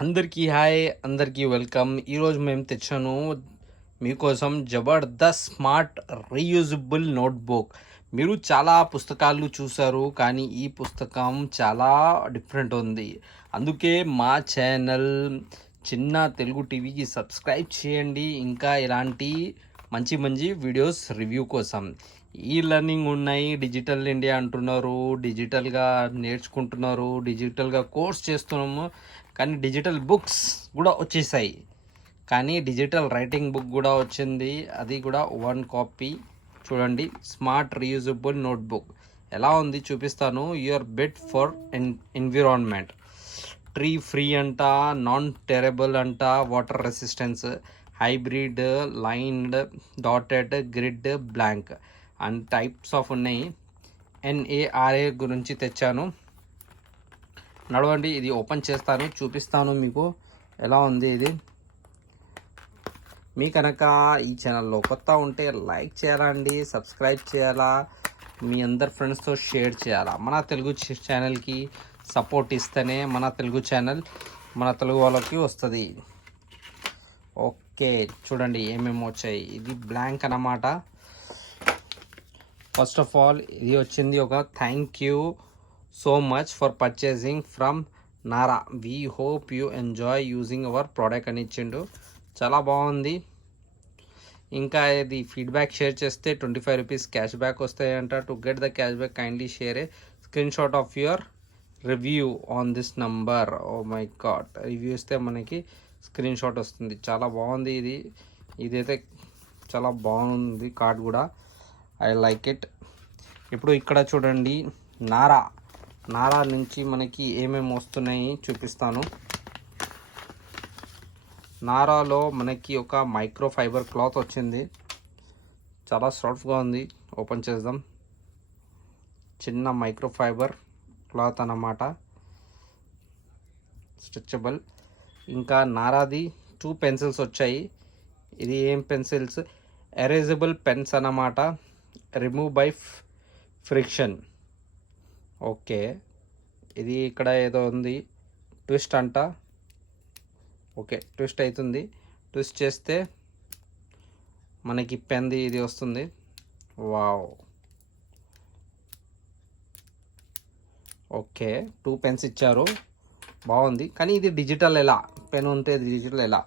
అందరికీ హాయ్, అందరికీ వెల్కమ్. ఈరోజు మేము తెచ్చాను మీకోసం జబర్దస్త్ స్మార్ట్ రీయూజబుల్ నోట్బుక్. మీరు చాలా పుస్తకాలు చూసారు, కానీ ఈ పుస్తకం చాలా డిఫరెంట్ ఉంది. అందుకే మా ఛానల్ చిన్న తెలుగు టీవీకి సబ్స్క్రైబ్ చేయండి. ఇంకా ఇలాంటి మంచి మంచి వీడియోస్ రివ్యూ కోసం. ఈ లెర్నింగ్ ఉన్నాయి, డిజిటల్ ఇండియా అంటున్నారు, డిజిటల్గా నేర్చుకుంటున్నారు, డిజిటల్గా కోర్స్ చేస్తున్నాము. కానీ డిజిటల్ బుక్స్ కూడా వచ్చేసాయి. కానీ డిజిటల్ రైటింగ్ బుక్ కూడా వచ్చింది, అది కూడా 1 కాపీ. చూడండి, స్మార్ట్ రీయూజబుల్ నోట్బుక్ ఎలా ఉంది చూపిస్తాను. Your bet for environment, tree free అంట, నాన్ టెరబుల్ అంట, water resistance, hybrid, lined, dotted, grid, blank and types of ఉన్నాయి. NARA గురించి తెచ్చాను. నడవండి, ఇది ఓపెన్ చేస్తాను, చూపిస్తాను మీకు ఎలా ఉంది ఇది. మీ కనుక ఈ ఛానల్లో కొత్త ఉంటే లైక్ చేయాలండి, సబ్స్క్రైబ్ చేయాలా, మీ అందరు ఫ్రెండ్స్తో షేర్ చేయాలా. మన తెలుగు ఛానల్కి సపోర్ట్ ఇస్తేనే మన తెలుగు ఛానల్ మన తెలుగు వాళ్ళకి వస్తుంది. ఓకే, చూడండి ఏమేమి వచ్చాయి. ఇది బ్లాంక్ అన్నమాట. ఫస్ట్ ఆఫ్ ఆల్ ఇది వచ్చింది ఒక thank you so much for purchasing from Nara, we hope you enjoy using our product అని ఇచ్చిండు. చాలా బాగుంది. ఇంకా ఇది ఫీడ్బ్యాక్ షేర్ చేస్తే 25 రూపీస్ క్యాష్ బ్యాక్ వస్తాయంట. To get the cash back kindly share a screen shot of your review on this number. Oh my god, review ఇస్తే మనకి స్క్రీన్ షాట్ వస్తుంది. చాలా బాగుంది ఇది. ఇదైతే చాలా బాగుంది కార్డ్ కూడా. I like it. ఇప్పుడు ఇక్కడ చూడండి, నారా నుంచి మనకి ఏమేమి వస్తున్నాయి చూపిస్తాను. నారాలో మనకి ఒక మైక్రో ఫైబర్ క్లాత్ వచ్చింది. చాలా సాఫ్ట్గా ఉంది. ఓపెన్ చేద్దాం. చిన్న మైక్రో ఫైబర్ క్లాత్ అన్నమాట, స్ట్రెచబుల్. ఇంకా నారాది 2 పెన్సిల్స్ వచ్చాయి. ఇది ఏం పెన్సిల్స్? ఎరేజబుల్ పెన్స్ అన్నమాట. Remove by friction. ఓకే, ఇది ఇక్కడ ఏదో ఉంది, ట్విస్ట్ అంట. ఓకే, ట్విస్ట్ అవుతుంది. ట్విస్ట్ చేస్తే మనకి పెన్ది ఇది వస్తుంది. వావ్, ఓకే, 2 పెన్స్ ఇచ్చారు, బాగుంది. కానీ ఇది డిజిటల్ ఎలా? పెన్ ఉంటే డిజిటల్ ఎలా?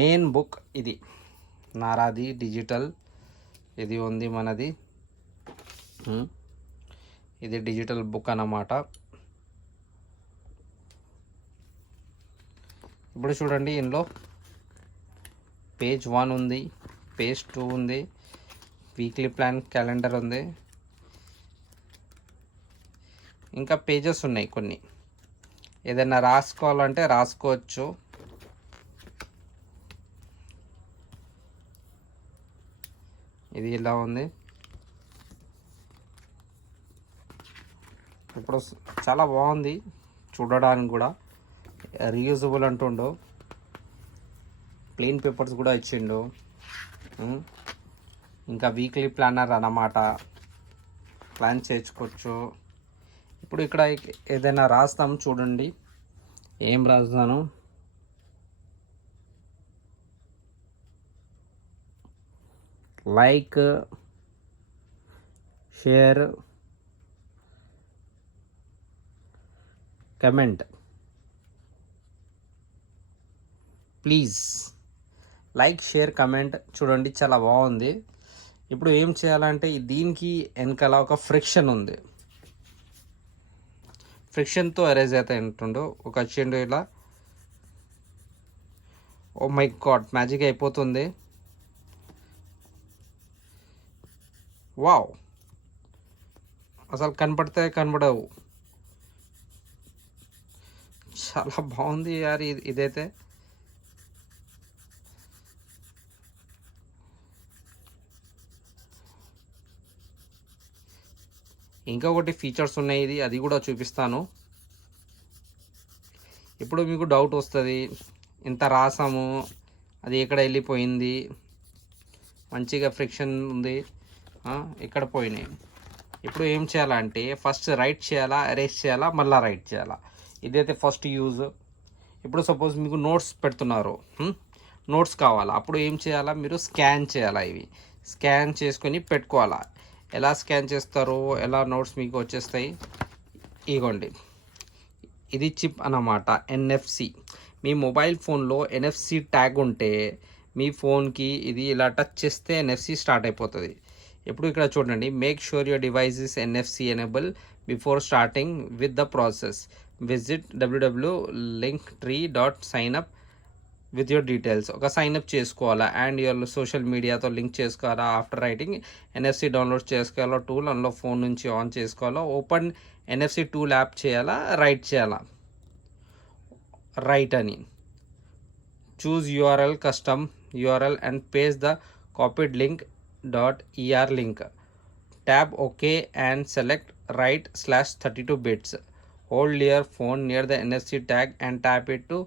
మెయిన్ బుక్ ఇది నారాది డిజిటల్, ఇది ఉంది మనది. ఇది డిజిటల్ బుక్ అన్నమాట. ఇప్పుడు చూడండి, ఇందులో పేజ్ 1 ఉంది, పేజ్ 2 ఉంది, వీక్లీ ప్లాన్ క్యాలెండర్ ఉంది, ఇంకా పేజెస్ ఉన్నాయి కొన్ని. ఏదైనా రాసుకోవాలంటే రాసుకోవచ్చు. ఇది ఇలా ఉంది. ఇప్పుడు చాలా బాగుంది చూడడానికి కూడా. రీయూజబుల్ అంటుండు, ప్లెయిన్ పేపర్స్ కూడా ఇచ్చిండు. ఇంకా వీక్లీ ప్లానర్ అన్నమాట, ప్లాన్ చేసుకోవచ్చు. ఇప్పుడు ఇక్కడ ఏదైనా రాస్తాం చూడండి, ఏం రాస్తాను. Like, share, comment, please like, share, comment. చూడండి చాలా బాగుంది. ఇప్పుడు ఏం చేయాలంటే దీనికి వెనకాల ఒక ఫ్రిక్షన్ ఉంది, ఫ్రిక్షన్తో ఎరేజ్ అయితే అంటుండో ఒక వచ్చిండు ఇలా. ఓ మై గాడ్, మ్యాజిక్ అయిపోతుంది. వావ్, అసలు కనపడవు. చాలా బాగుంది యార్ ఇదైతే. ఇంకొకటి ఫీచర్స్ ఉన్నాయి, అది కూడా చూపిస్తాను. ఇప్పుడు మీకు డౌట్ వస్తుంది, ఇంత రాసాము, అది ఎక్కడ వెళ్ళిపోయింది? మంచిగా ఫ్రిక్షన్ ఉంది, ఎక్కడ పోయినాయి? ఇప్పుడు ఏం చేయాలంటే ఫస్ట్ రైట్ చేయాలా, ఎరేజ్ చేయాలా, మళ్ళీ రైట్ చేయాలా? ఇదైతే ఫస్ట్ యూజ్. ఇప్పుడు సపోజ్ మీకు నోట్స్ పెడుతున్నారు, నోట్స్ కావాలా, అప్పుడు ఏం చేయాలా, మీరు స్కాన్ చేయాలా, ఇవి స్కాన్ చేసుకొని పెట్టుకోవాలా. ఎలా స్కాన్ చేస్తారో, ఎలా నోట్స్ మీకు వచ్చేస్తాయి, ఇగోండి ఇది చిప్ అన్నమాట, ఎన్ఎఫ్సి. మీ మొబైల్ ఫోన్లో ఎన్ఎఫ్సి ట్యాగ్ ఉంటే మీ ఫోన్కి ఇది ఇలా టచ్ చేస్తే ఎన్ఎఫ్సి స్టార్ట్ అయిపోతుంది. ఇప్పుడు ఇక్కడ చూడండి, make sure your device is NFC enable before starting with the process. Visit www.linktree.signup with your details. ఒక సైన్అప్ చేసుకోవాలా అండ్ యువర్ సోషల్ మీడియాతో లింక్ చేసుకోవాలా. ఆఫ్టర్ రైటింగ్ ఎన్ఎఫ్సి డౌన్లోడ్ చేసుకోవాలా టూల్, అందులో ఫోన్ నుంచి ఆన్ చేసుకోవాలా. ఓపెన్ ఎన్ఎఫ్సి టూల్ యాప్ చేయాలా, write చేయాలా, రైట్ అని choose URL, custom URL and paste the copied link .er link. Tab okay and select write/32 bits. Hold your phone near the NFC tag and tap it to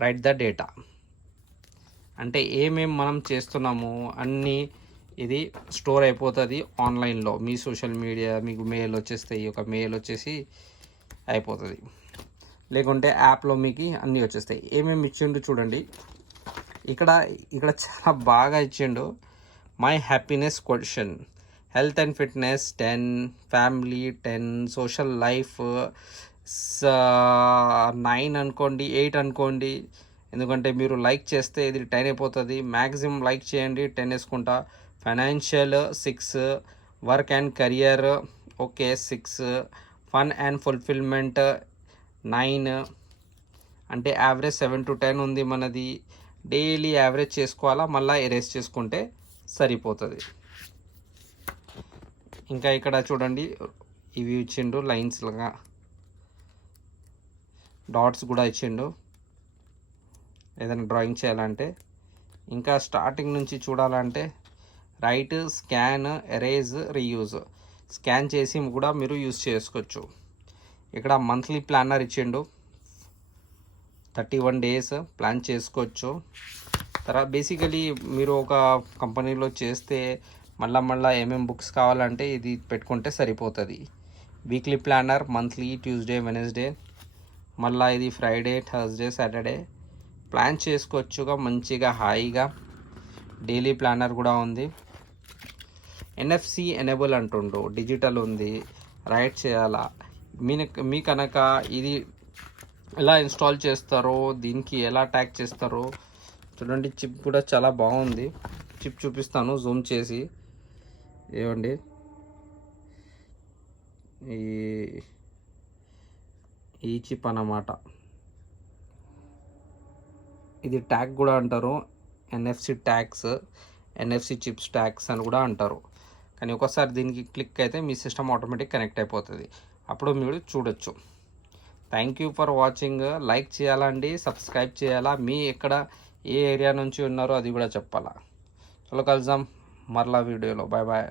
write the data. అంటే ఏమేం మనం చేస్తున్నాము అన్నీ ఇది store అయిపోతుంది ఆన్లైన్లో. మీ social media మీకు mail వచ్చేస్తాయి, ఒక మెయిల్ వచ్చేసి అయిపోతుంది. లేకుంటే యాప్లో మీకు అన్నీ వచ్చేస్తాయి. ఏమేమి ఇచ్చిండు చూడండి, ఇక్కడ చాలా బాగా ఇచ్చిండు. My happiness question, health and fitness 10, family 10, social life 9 అనుకోండి, 8 అనుకోండి, ఎందుకంటే మీరు లైక్ చేస్తే ఇది 10 అయిపోతుంది. మ్యాక్సిమం లైక్ చేయండి, 10 వేసుకుంటా. Financial 6, work and career okay 6, fun and fulfilment 9, అంటే యావరేజ్ 7 to 10 ఉంది మనది. డైలీ యావరేజ్ చేసుకోవాలా, మళ్ళీ ఎరేస్ చేసుకుంటే సరిపోతుంది. ఇంకా ఇక్కడ చూడండి, ఇవి ఇచ్చిండు లైన్స్ లాగా, డాట్స్ కూడా ఇచ్చిండు ఏదైనా డ్రాయింగ్ చేయాలంటే. ఇంకా స్టార్టింగ్ నుంచి చూడాలంటే right, scan, erase, reuse. Scan చేసి కూడా మీరు యూజ్ చేసుకోవచ్చు. ఇక్కడ మంత్లీ ప్లానర్ ఇచ్చిండు, 31 days ప్లాన్ చేసుకోవచ్చు. తర్వాత బేసికలీ మీరు ఒక కంపెనీలో చేస్తే మళ్ళా ఏమేమి బుక్స్ కావాలంటే ఇది పెట్టుకుంటే సరిపోతుంది. Weekly planner, monthly, Tuesday, Wednesday, మళ్ళీ ఇది ఫ్రైడే, థర్స్డే, సాటర్డే ప్లాన్ చేసుకోవచ్చుగా మంచిగా హాయిగా. డైలీ ప్లానర్ కూడా ఉంది. ఎన్ఎఫ్సి ఎనేబుల్ అంటుండు, డిజిటల్ ఉంది, రైట్ చేయాలా. మీ కనుక ఇది ఎలా ఇన్స్టాల్ చేస్తారో, దీనికి ఎలా ట్యాగ్ చేస్తారో చూడండి. చిప్ కూడా చాలా బాగుంది, చిప్ చూపిస్తాను జూమ్ చేసి. ఏమండి ఈ చిప్ అన్నమాట, ఇది ట్యాగ్ కూడా అంటారు, NFC tags, NFC chips tags అని కూడా అంటారు. కానీ ఒకసారి దీనికి క్లిక్ అయితే మీ సిస్టమ్ ఆటోమేటిక్ కనెక్ట్ అయిపోతుంది, అప్పుడు మీరు చూడొచ్చు. Thank you for watching. Like చేయాలండి, సబ్స్క్రైబ్ చేయాలా, మీ ఎక్కడ ఏ ఏరియా నుంచి ఉన్నారో అది కూడా చెప్పాలా. చలో కలుద్దాం మరలా వీడియోలో. Bye bye.